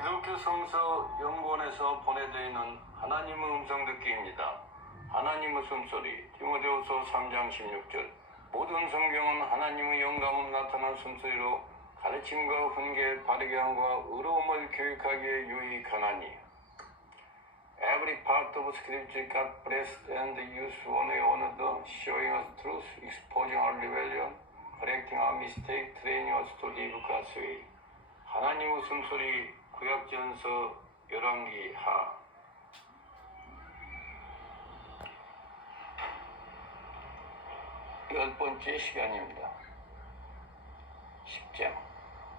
기독교 성서 연구원에서 보내져 있는 하나님의 음성 듣기입니다. 하나님의 숨소리 디모데후서 3장 16절 모든 성경은 하나님의 영감음 나타난 숨소리로 가르침과 훈계 바르게 함과 의로움을 교육하기에 유익하나니 Every part of scripture God blessed and used one way or another, showing us truth, exposing our rebellion, correcting our mistake, training us to live God's way. 하나님의 숨소리 구약전서 열왕기 하 열 번째 시간입니다. 10장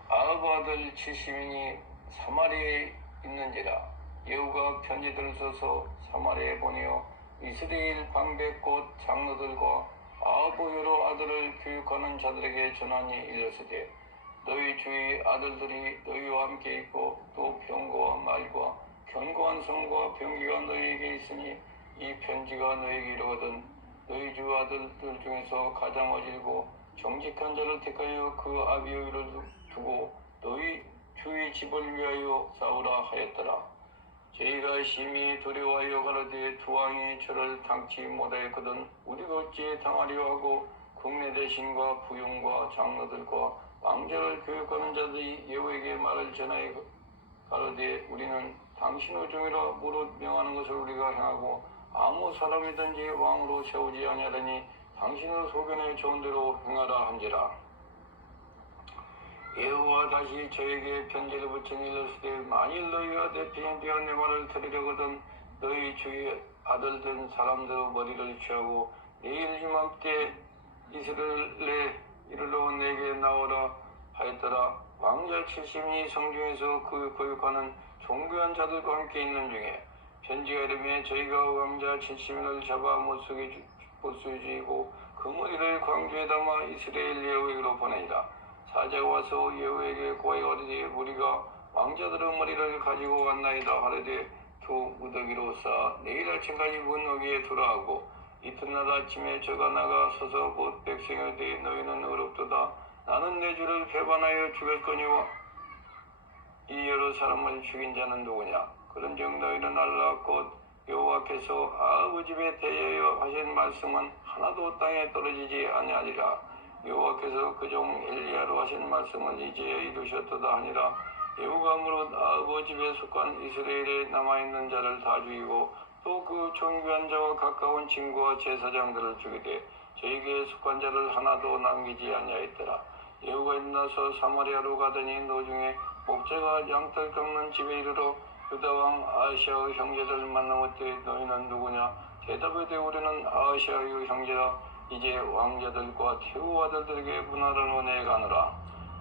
아합 아들 칠시민이 사마리아에 있는지라 여호가 편지들을 써서 사마리아에 보내어 이스라엘 방백 곧 장로들과 아합의 여러 아들을 교육하는 자들에게 전하니 일렀으되 너희 주의 아들들이 너희와 함께 있고 또 병거와 말과 견고한 성과 병기가 너희에게 있으니 이 편지가 너희에게 이르거든 너희 주 아들들 중에서 가장 어질고 정직한 자를 택하여 그 아비의를 두고 너희 주의 집을 위하여 싸우라 하였더라. 저희가 심히 두려워하여 가로되 두 왕이 저를 당치 못하였거든 우리가 어찌 당하려 하고 국내 대신과 부용과 장로들과 왕자를 교육하는 자들이 여호에게 말을 전하여 가로되 우리는 당신의 종이라 무릇 명하는 것을 우리가 행하고 아무 사람이든지 왕으로 세우지 아니하더니 당신의 소견에 좋은 대로 행하라 한지라. 여호와 다시 저에게 편지를 붙인 일렀으되 만일 너희가 대피한 뒤에 내 말을 들으려거든 너희 주의 아들 된 사람들의 머리를 취하고 내일 이맘때 이스라엘에 이르러 내게 나오라 하였더라. 왕자 70인이 성중에서 그 교육하는 종교한 자들과 함께 있는 중에 편지가 이르며 저희가 왕자 70인을 잡아 못속에 못속에 쥐고 그 머리를 광주에 담아 이스라엘 여호에게로 보내니라. 사자가 와서 여호에게 고하여 어르되 우리가 왕자들의 머리를 가지고 왔나이다 하르되 두 무더기로 쌓아 내일 아침까지 문 어기에 두라 하고 이튿날 아침에 저가 나가 서서 곧 백성에 대해 너희는 어렵도다. 나는 내 주를 배반하여 죽였거니와 이 여러 사람을 죽인 자는 누구냐? 그런즉 너희는 알라 곧 여호와께서 아버지 집에 대하여 하신 말씀은 하나도 땅에 떨어지지 아니하리라. 여호와께서 그 종 엘리야로 하신 말씀은 이제야 이루셨도다 하니라. 여호가 무릇 아버지 집에 속한 이스라엘에 남아있는 자를 다 죽이고 또그 존귀한 자와 가까운 친구와 제사장들을 죽이되 저에게 속한 자를 하나도 남기지 아니하였더라. 여호가 일어나서 사마리아로 가더니 노중에 목자가 양털 깎는 집에 이르러 유다왕 아시아의 형제들을 만나올 때? 너희는 누구냐? 대답하되 우리는 아시아의 형제라. 이제 왕자들과 태우 아들들에게 문화를 원해 가노라.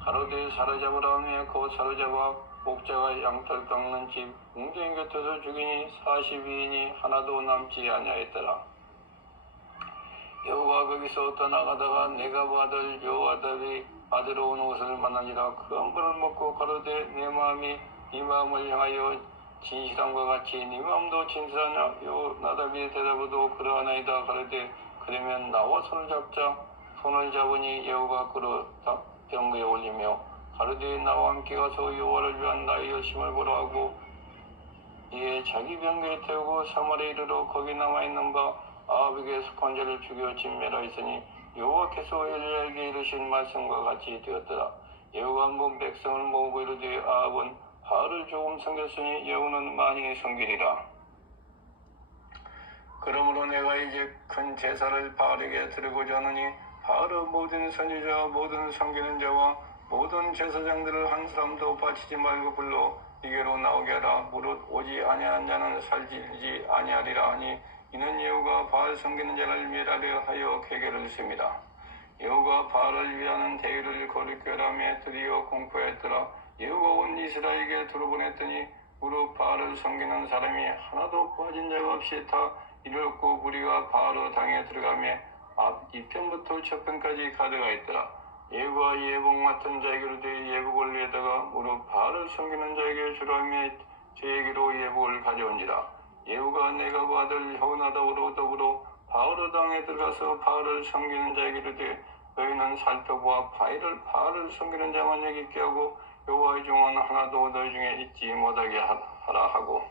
가로되 사로잡으라 하며 곧 사로잡아 목자가 양털 깎는 집 웅덩이 곁에서 죽이니 42인이 하나도 남지 아니하였더라. 여호와 거기서 떠나가다가 내가 아들 여호와답이 받으러 온 옷을 만나니라. 그 한 번을 먹고 가로되 내 마음이 이 마음을 향하여 진실함과 같이 네 마음도 진실하냐? 요 나답이 대답하도 그러하나이다. 가로되 그러면 나와 손을 잡자. 손을 잡으니 여호가 그로 병거에 올리며 가로되 나와 함께 가서 여호와를 위한 나의 열심을 보라 하고 이에 자기 병거에 태우고 사마리에 이르러 거기 남아있는 바 아합에게 속한 자를 죽여 진멸하 있으니 여호와께서 엘리야에게 이르신 말씀과 같이 되었더라. 여호가 한번 백성을 모으고 이르되 아합은 바알을 조금 섬겼으니 여호는 많이 섬기리라. 그러므로 내가 이제 큰 제사를 바알에게 드리고자 하느니 바알의 모든 선지자와 모든 섬기는 자와 모든 제사장들을 한 사람도 바치지 말고 불러 이게로 나오게 하라 무릇 오지 아니한 자는 살지 아니하리라 하니 이는 여호가 바알 섬기는 자를 멸하려 하여 계계를 씁니다. 여호가 바알을 위하는 대의를 거룩하라며 드디어 공포했더라. 여호가 온 이스라엘에게 들어보냈더니 무릇 바알을 섬기는 사람이 하나도 빠진 자가 없이 다 이르렀고 우리가 바로 당에 들어가며 앞 2편부터 첫 편까지 가득하 있더라. 예고와 예복 맡은 자에게로 되 예복을 위에다가 무릎 바알을 섬기는 자에게 주라며 저에게로 예복을 가져온지라. 예후가 내가 그 아들 여호나답으로 더불어 바울의 당에 들어가서 바울을 섬기는 자에게로 되 너희는 살펴보아 바알을 바알을 섬기는 자만 여기 있게 하고 여호와의 종은 하나도 너희 중에 있지 못하게 하- 하라 하고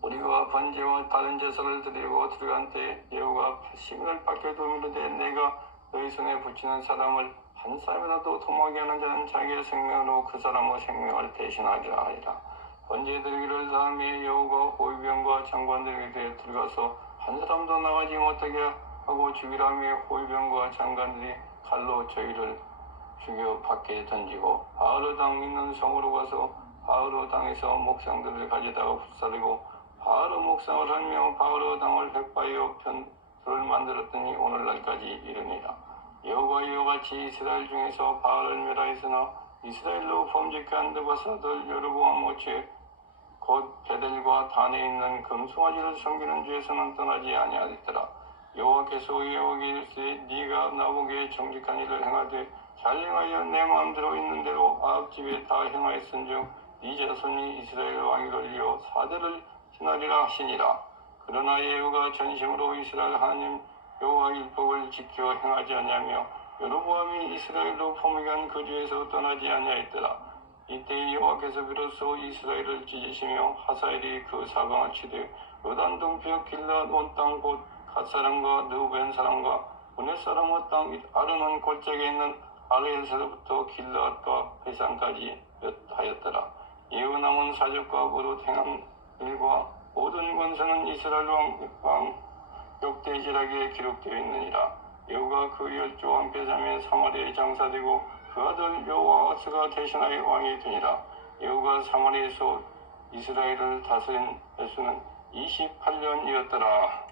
우리가 번제와 다른 제사를 드리고 들어간 때 여호가 80인을 밖에 도미르되 내가 너희 손에 붙이는 사람을 한 사람이라도 도망하게 하는 자는 자기의 생명으로 그 사람의 생명을 대신하리라 하리라. 번제 드리기를 다음에 여호가 호위병과 장관들에게 들어가서 한 사람도 나가지 못하게 하고 죽이라며 호위병과 장관들이 칼로 저희를 죽여 밖에 던지고 바흐르 당 있는 성으로 가서 바흐르 당에서 목상들을 가져다가 불살리고 바흐르 목상을 하며 바흐르 당을 획파하여 편 들을 만들었더니 오늘날까지 이르니라 여호와 이와 같이 이스라엘 중에서 바알을 멸하였으나 이스라엘로 범죄한 느바사들 여로보암 오체 곧 베델과 단에 있는 금송아지를 섬기는 죄에서는 떠나지 아니하였더라. 여호와께서 여호와께 이르시되 네가 나보기에 정직한 일을 행하되 잘 행하여 내 마음대로 있는 대로 아합 집에 다 행하였은즉 네 자손이 이스라엘 왕위를 이어 사대를 지나리라 하시니라 그러나 예후가 전심으로 이스라엘 하나님 여호와 율법을 지켜 행하지 아니하며 여로보암이 이스라엘로 포함한 그 죄에서 떠나지 아니하였더라. 이때 여호와께서 비로소 이스라엘을 찢으시며 하사엘이 그 사방을 치되 요단 동편 길라 온땅곧 갓사람과 느우벤 사람과 분의 사람의 땅 아르논 골짜기에 있는 아르엘에서부터 길라앗과 베산까지 하였더라. 이후 남은 사적과 무릇 행한 일과 모든 권세는 이스라엘 왕, 왕 역대지락에 기록되어 있느니라. 여호가 그 열조 왕패삼에 사마리아에 장사되고 그 아들 여호와스가 대신하여 왕이 되니라. 여호가 사마리아에서 이스라엘을 다스린 횟수는 28년이었더라